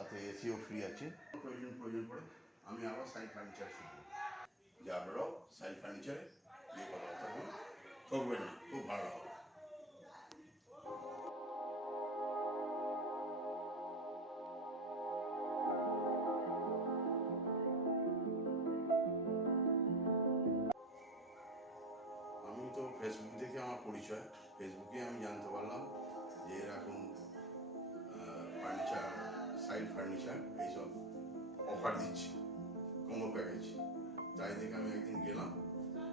সাথে SEO free আছে। প্রয়োজন প্রয়োজন পড়ে, আমি আবার সাইড ফার্নিচার শিখব যে আপনারাও সাইড ফার্নিচারে গিয়ে কথাবার্তা ঠকবেন না, খুব ভালো হবে। আমি তো ফেসবুক থেকে আমার পরিচয়। ফেসবুকে আমি জানতে পারলাম সাইড ফার্নিচার, এইসব অফার দিচ্ছি কম্বো প্যাকেজ তাই দেখে আমি একদিন গেলাম,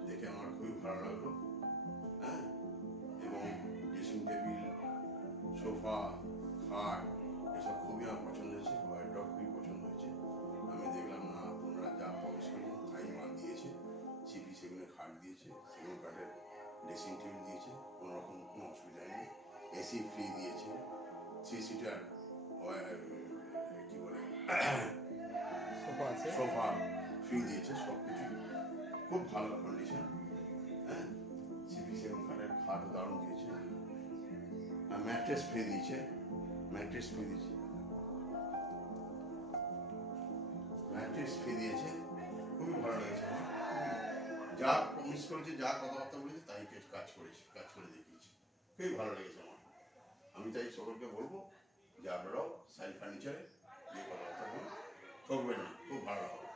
দেখে আমার খুবই ভালো লাগল হ্যাঁ? এবং ড্রেসিং টেবিল সোফা খাট, এসব খুবই আমার পছন্দ হয়েছে ওয়াইড্রপ খুবই পছন্দ হয়েছে। আমি দেখলাম, না, ওনারা যা প্রবেশ করেছেন তাই মাল দিয়েছে। সিপি সেগুনের খাট দিয়েছে, সেগুন কাঠের ড্রেসিং টেবিল দিয়েছে, কোনো রকম কোনো অসুবিধা নেই। এসি ফ্রি দিয়েছে। থ্রি সিটার সোফা আছে? সোফা ফ্রি দিয়েছে সব কিছু খুব ভালো কন্ডিশন হ্যাঁ? সিপি সেগুন কাঠের খাটও দারুণ দিয়েছে। আর ম্যাট্রেস ফ্রি দিয়েছে। ম্যাট্রেস ফ্রি দিয়েছে। ম্যাট্রেস ফ্রি দিয়েছে। খুবই ভালো লেগেছে। যা প্রমিস করেছে, যা কথাবার্তা বলেছে, তাই কাজ করেছে, কাজ করে দেখিয়েছে। খুবই ভালো লেগেছে আমার। আমি তাই সকলকে বলব, যে আপনারাও সাইড ফার্নিচারে গিয়ে কথাবার্তা বলুন ঠকবেন না খুব ভালো হবে